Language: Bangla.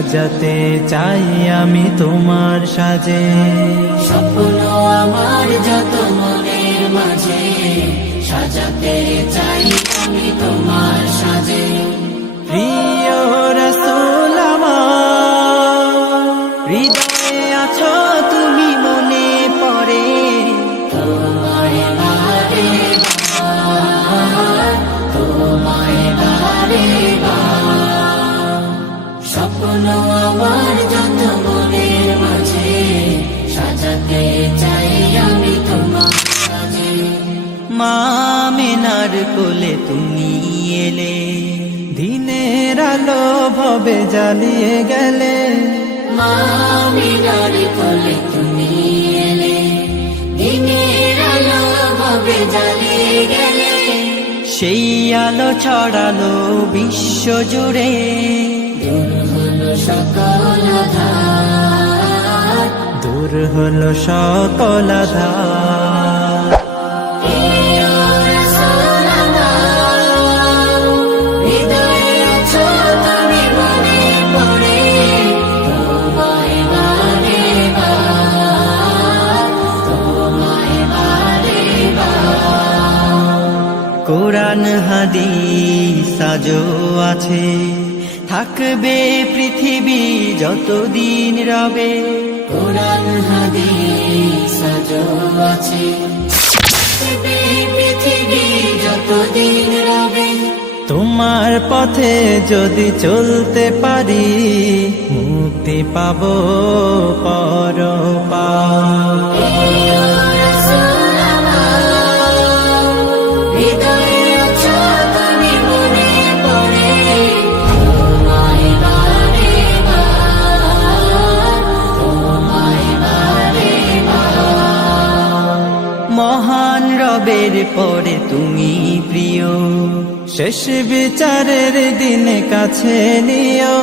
সাজাতে চাই আমি তোমার সাজে। স্বপ্ন আমার যত মনের মাঝে, সাজাতে চাই আমি তোমার সাজে। প্রিয় রাসূল আমার, হৃদয়ে আছো তুমি, মনে পড়ে তোমায় বারে বার, তোমায় বারে বার। স্বপ্ন আমার যত মনের মাঝে, সাজাতে চাই আমি তোমার সাজে। মা আমিনার কোলে তুমি এলে, দিনের আলো ভবে জ্বালিয়ে গেলে। মা আমিনার কোলে তুমি এলে, দিনের আলো ভাবে জ্বালিয়ে গেলে। সেই আলো ছড়ালো বিশ্ব জুড়ে, দূর হলো সকল আঁধার, দূর হলো সকল আঁধার। প্রিয় রাসূল আমার, হৃদয়ে আছো তুমি, মনে পড়ে তোমায় বারে বার, তোমায় বারে বার। কোরআন হাদিস আজও আছে, থাকবে পৃথিবী যতদিন রবে। কোরআন হাদিস আজও আছে, পৃথিবী যতদিন রবে। তোমার পথে যদি চলতে পারি, মুক্তি পাবো পরপার। প্রিয় রাসূল আমার, হৃদয়ে আছো তুমি, মনে পড়ে তোমায় বারে বার, তোমায় বারে বার। মহান রবের পরে তুমি প্রিয়, শেষ বিচারের দিনে কাছে নিও।